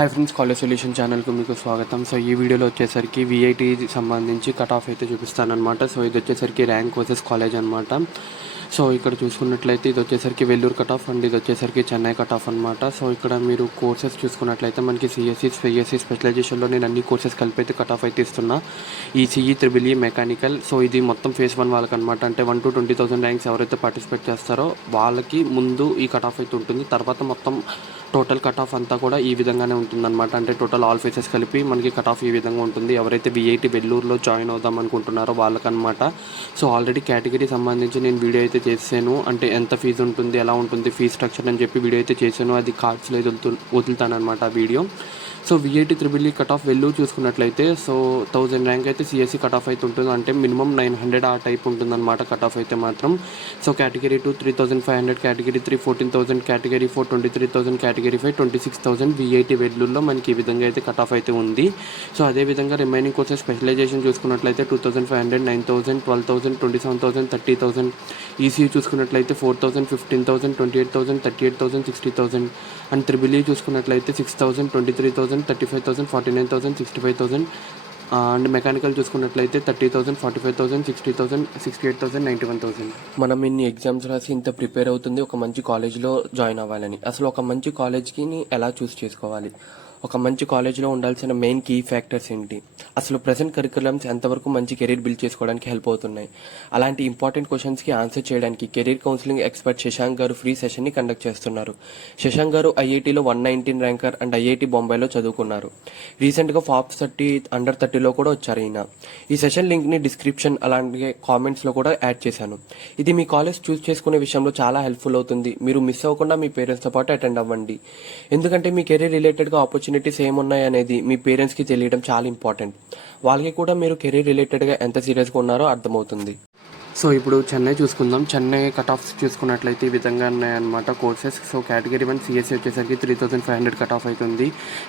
Hi friends, college solution ఛానల్కి మీకు స్వాగతం. సో ఈ వీడియోలో వచ్చేసరికి విఐటి సంబంధించి కట్ ఆఫ్ అయితే చూపిస్తానమాట. సో ఇది వచ్చేసరికి ర్యాంక్ వర్సెస్ కాలేజ్ అనమాట. సో ఇక్కడ చూసుకున్నట్లయితే ఇది వచ్చేసరికి వెల్లూరు కట్ ఆఫ్ అండ్ ఇది వచ్చేసరికి చెన్నై కట్ ఆఫ్ అనమాట. సో ఇక్కడ మీరు కోర్సెస్ చూసుకున్నట్లయితే మనకి సిఎస్సి స్పెషలైజేషన్లో నేను అన్ని కోర్సెస్ కలిపి అయితే కట్ ఆఫ్ అయితే ఇస్తున్నా. ECE triple E mechanical. So ఇది మొత్తం ఫేజ్ 1 వాళ్ళకి అనమాట. అంటే 1 to 20,000 ర్యాంక్స్ ఎవరైతే పార్టిసిపేట్ చేస్తారో వాళ్ళకి ముందు ఈ కట్ ఆఫ్ అయితే ఉంటుంది. తర్వాత మొత్తం టోటల్ కట్ ఆఫ్ అంతా కూడా ఈ విధంగానే ఉంటుందన్నమాట. అంటే టోటల్ ఆల్ ఫేసెస్ కలిపి మనకి కట్ ఆఫ్ ఈ విధంగా ఉంటుంది. ఎవరైతే విఐటి వెల్లూరులో జాయిన్ అవుదాం అనుకుంటున్నారో వాళ్ళకనమాట. సో ఆల్రెడీ కేటగిరీ సంబంధించి నేను వీడియో అయితే చేశాను. అంటే ఎంత ఫీజు ఉంటుంది, ఎలా ఉంటుంది ఫీజ్ స్ట్రక్చర్ అని చెప్పి వీడియో అయితే చేశాను. అది కార్డ్స్లో వదులుతానమాట ఆ video. So VIT triple E cut off Vellore చూసుకున్నట్లయితే సో 1000 ర్యాంక్ అయితే సిఎస్సి కట్ ఆఫ్ అయితే ఉంటుంది. అంటే మినిమం 900 ఆ టైప్ ఉంటుందన్నమాట కట్ ఆఫ్ అయితే మాత్రం. So category 2 3500, category 3 14,000, category 4 23,000, category 5 26,000 VIT వెల్లూరులో మనకి ఈ విధంగా అయితే కట్ ఆఫ్ అయితే ఉంది. సో అదేవిధంగా రిమైనింగ్ కోర్సెస్ స్పెషలైజేషన్ చూసుకున్నట్లయితే 2,500, 9,000, 12,000, 27,000, 30,000. ఈసీయూ చూసుకున్నట్లయితే 4,000, 15,000, 28,000, 38,000, 60,000. అండ్ త్రిబుల్ ఈ చూసుకున్నట్లయితే 6,000, 23,000, 35,000, 49,000, 65,000. అండ్ మెకానికల్ చూసుకున్నట్లయితే 30,000, 45,000, 60,000, 68,000, 91,000. మనం ఇన్ని ఎగ్జామ్స్ రాసి ఇంత ప్రిపేర్ అవుతుంది ఒక మంచి కాలేజ్లో జాయిన్ అవ్వాలని. అసలు ఒక మంచి కాలేజ్కి ఎలా చూస్ చేసుకోవాలి, ఒక మంచి కాలేజ్లో ఉండాల్సిన మెయిన్ కీ ఫ్యాక్టర్స్ ఏంటి, అసలు ప్రజెంట్ కరికులమ్స్ ఎంతవరకు మంచి కెరీర్ బిల్డ్ చేసుకోవడానికి హెల్ప్ అవుతున్నాయి, అలాంటి ఇంపార్టెంట్ క్వశ్చన్స్కి ఆన్సర్ చేయడానికి కెరీర్ కౌన్సిలింగ్ ఎక్స్పర్ట్ శశాంక్ గారు ఫ్రీ సెషన్ని కండక్ట్ చేస్తున్నారు. శశాంక్ గారు ఐఐటీలో 119 ర్యాంకర్ అండ్ ఐఐటి బొంబాయిలో చదువుకున్నారు. రీసెంట్గా ఫాప్ 30 అండర్ 30లో కూడా వచ్చారు ఈయన. ఈ సెషన్ లింక్ని డిస్క్రిప్షన్ అలాగే కామెంట్స్లో కూడా యాడ్ చేశాను. ఇది మీ కాలేజ్ చూస్ చేసుకునే విషయంలో చాలా హెల్ప్ఫుల్ అవుతుంది. మీరు మిస్ అవ్వకుండా మీ పేరెంట్స్తో పాటు అటెండ్ అవ్వండి. ఎందుకంటే మీ కెరీర్ రిలేటెడ్గా ఆపర్చునిటీస్ ఏమున్నాయి అనేది మీ పేరెంట్స్కి తెలియడం చాలా ఇంపార్టెంట్. వాళ్ళకి కూడా మీరు కెరీర్ రిలేటెడ్గా ఎంత సీరియస్గా ఉన్నారో అర్థమవుతుంది. సో ఇప్పుడు చెన్నై చూసుకుందాం. చెన్నై కట్ ఆఫ్స్ చూసుకున్నట్లయితే ఈ విధంగా ఉన్నాయన్నమాట కోర్సెస్. సో కేటగిరీ 1 సిఎస్సి వచ్చేసరికి 3,500 కట్ ఆఫ్ అవుతుంది.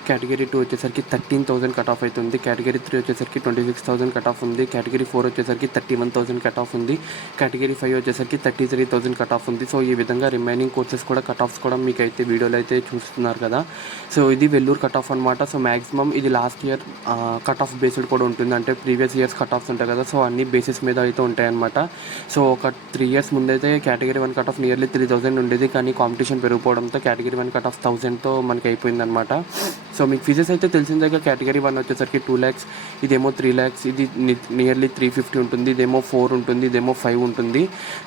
కేటగిరీ 2 వచ్చేసరికి 13,000 కట్ ఆఫ్ అవుతుంది. కేటగిరీ 3 వచ్చేసరికి 26,000 కట్ ఆఫ్ ఉంది. కేటగిరీ 4 వచ్చేసరికి 31,000 కట్ ఆఫ్ ఉంది. కేటగిరీ 5 వచ్చేసరికి 33,000 కట్ ఆఫ్ ఉంది. సో ఈ విధంగా రిమైనింగ్ కోర్సెస్ కూడా కట్ ఆఫ్స్ కూడా మీకు అయితే వీడియోలో అయితే చూస్తున్నారు కదా. సో ఇది వెల్లూరు కట్ ఆఫ్ అనమాట. సో మ్యాక్సిమం ఇది last year cut off based కూడా ఉంటుంది. అంటే ప్రీవియస్ ఇయర్స్ కట్ ఆఫ్స్ ఉంటాయి కదా, సో అన్ని బేసిస్ మీద అయితే ఉంటాయన్నమాట. సో ఒక 3 years ముందైతే కేటగిరీ 1 కట్ ఆఫ్ నియర్లీ 3,000 ఉండేది. కానీ కాంపిటీషన్ పెరిగిపోవడంతో కేటగిరీ 1 కట్ ఆఫ్ 1,000తో మనకి అయిపోయిందనమాట. సో మీకు ఫీజెస్ అయితే తెలిసిందే. కేటగిరీ 1 వచ్చేసరికి 2 lakhs, ఇదేమో 3 lakhs, ఇది నియర్లీ 350 ఉంటుంది, ఇదేమో 4 ఉంటుంది, ఇదేమో 5 ఉంటుంది.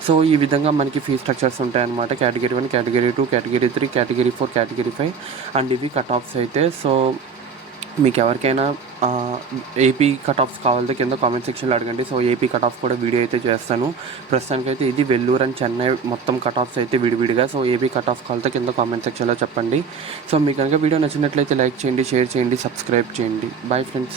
సో ఈ విధంగా మనకి ఫీ స్ట్రక్చర్స్ ఉంటాయన్నమాట. Category 1, category 2, category 3, category 4, category 5 and ఇవి కట్ ఆఫ్స్ అయితే. సో మీకు ఎవరికైనా ఏపీ కట్ ఆఫ్స్ కావాలంటే కింద కామెంట్ సెక్షన్లో అడగండి. సో ఏపీ కట్ ఆఫ్ కూడా వీడియో అయితే చేస్తాను. ప్రస్తుతానికైతే ఇది వెల్లూరు అండ్ చెన్నై మొత్తం కట్ ఆఫ్స్ అయితే విడివిడిగా. సో ఏపీ కట్ ఆఫ్ కావాలంటే కింద కామెంట్ సెక్షన్లో చెప్పండి. సో మీకు కనుక వీడియో నచ్చినట్లయితే లైక్ చేయండి, షేర్ చేయండి, సబ్స్క్రైబ్ చేయండి. Bye friends.